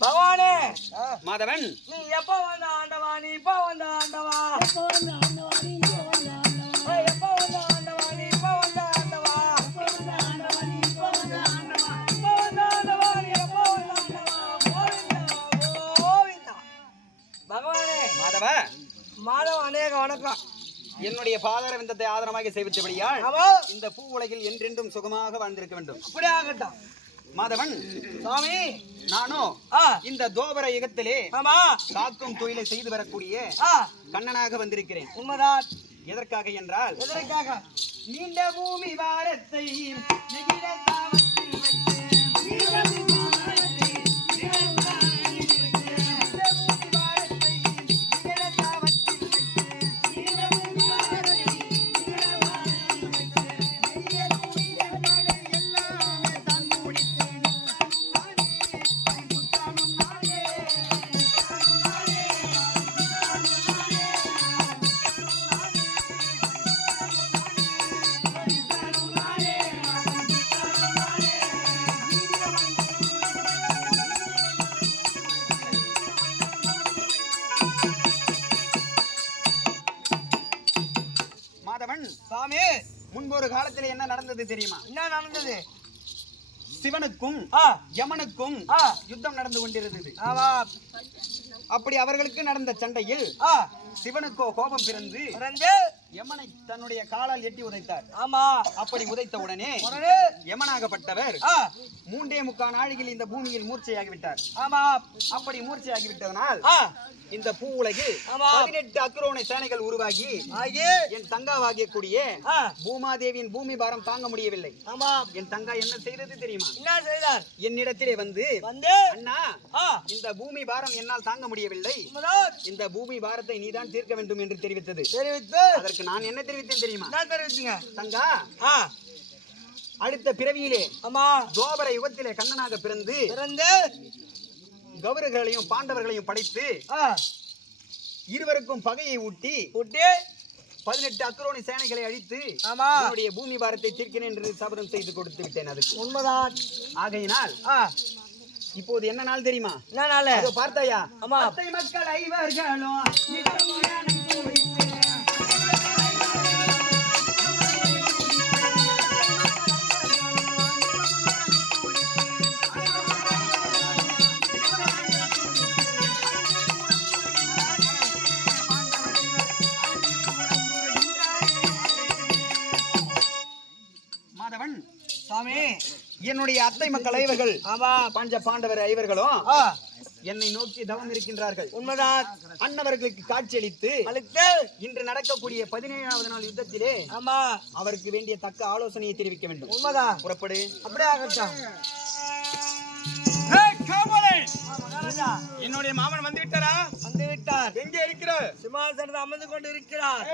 பகவானே மாதவன், நீ எப்ப வந்த ஆண்டவா? நீ இப்ப வந்த ஆண்டவா? எப்ப வந்த ஆண்டவா? நீ இப்ப வந்த ஆண்டவா? எப்ப வந்த ஆண்டவா? நீ இப்ப வந்த ஆண்டவா? எப்ப வந்த ஆண்டவா? நீ இப்ப வந்த ஆண்டவா? எப்ப வந்த ஆண்டவா? நீ எப்ப வந்த ஆண்டவா? கோவிந்தா கோவிந்தா. பகவானே மாதவ, மாதவ அநேக வணக்கம். என்னுடைய பாதார விந்தத்தை ஆதரமாக செய்வித்தபடியால் இந்த பூ உலகில் என்றென்றும் சுகமாக வாழ்ந்திருக்க வேண்டும். அப்படி ஆகட்டும். மாதவன் சுவாமி, நானோ இந்த தோபர யுகத்திலே காக்கும் தொழிலை செய்து வரக்கூடிய கண்ணனாக வந்திருக்கிறேன். உண்மைதான். எதற்காக என்றால், எதற்காக? நீண்ட பூமி வாரத்தை நெகிழ தாவத்தில் வைத்து, சாமி, முன்பொரு காலத்தில் என்ன நடந்தது தெரியுமா? என்ன நடந்தது? சிவனுக்கும் யமனுக்கும் யுத்தம் நடந்து கொண்டிருந்தது. அப்படி அவர்களுக்கு நடந்த சண்டையில் சிவனுக்கோ கோபம் பிறந்து யமனை தன்னுடைய காலால் எட்டி உதைத்தார். ஆமா. அப்படி உதைத்த உடனே யமனாகப்பட்டவர் 3.25 நாழிகையில் இந்த பூமியில் மூர்ச்சையாகிவிட்டார். ஆமா. அப்படி மூர்ச்சையாகிவிட்டதனால் இந்த பூ உலகில் 18 அக்ரோணை சேனைகள் உருவாகி என் தங்காவாகிய கூடிய பூமாதேவியின் பூமி பாரம் தாங்க முடியவில்லை. ஆமா. என் தங்கா என்ன செய்தது தெரியுமா? என்ன செய்தார்? என்னிடத்திலே வந்து அண்ணா, இந்த பூமி பாரம் என்னால் தாங்க முடியவில்லை, இந்த பூமி பாரத்தை நீதான் தீர்க்க வேண்டும் என்று தெரிவித்தது. அதற்கு நான் என்ன தெரிவித்தேன் தெரியுமா? தங்கா, அடுத்த பிறவியிலே தோபர யுகத்திலே கண்ணனாக பிறந்து கௌரவர்களையும் பாண்டவர்களையும் படைத்து இருவருக்கும் பகையை ஊட்டி 18 அக்ரோணி சேனைகளை அழித்து என்னுடைய பூமி பாரத்தை தீர்க்கிறேன் என்று சபதம் செய்து கொடுத்து விட்டேன். அதுக்கு உண்மைதான். ஆகையினால் இப்போது என்ன நாள் தெரியுமா? என்ன நாள்? பார்த்தாயா? அத்தை மக்கள் ஐவர்களும் என்னுடைய அத்தை மக்கள் ஐவர்கள் பஞ்ச பாண்டவர் ஐவர்களும் என்னை நோக்கி தவம் இருக்கின்றார்கள். உண்மைதான். அன்னவர்களுக்கு காட்சியளித்து இன்று நடக்கக்கூடிய 17வது நாள் யுத்தத்திலே அவருக்கு வேண்டிய தக்க ஆலோசனையை தெரிவிக்க வேண்டும். உண்மைதான். புறப்படு. அப்படியே ஆகட்டும். என்னுடைய மாமன் வந்து விட்டாரா? வந்து விட்டார். எங்கே இருக்கிறார்? சிம்மாசனத்தில் அமர்ந்து கொண்டு இருக்கிறார்.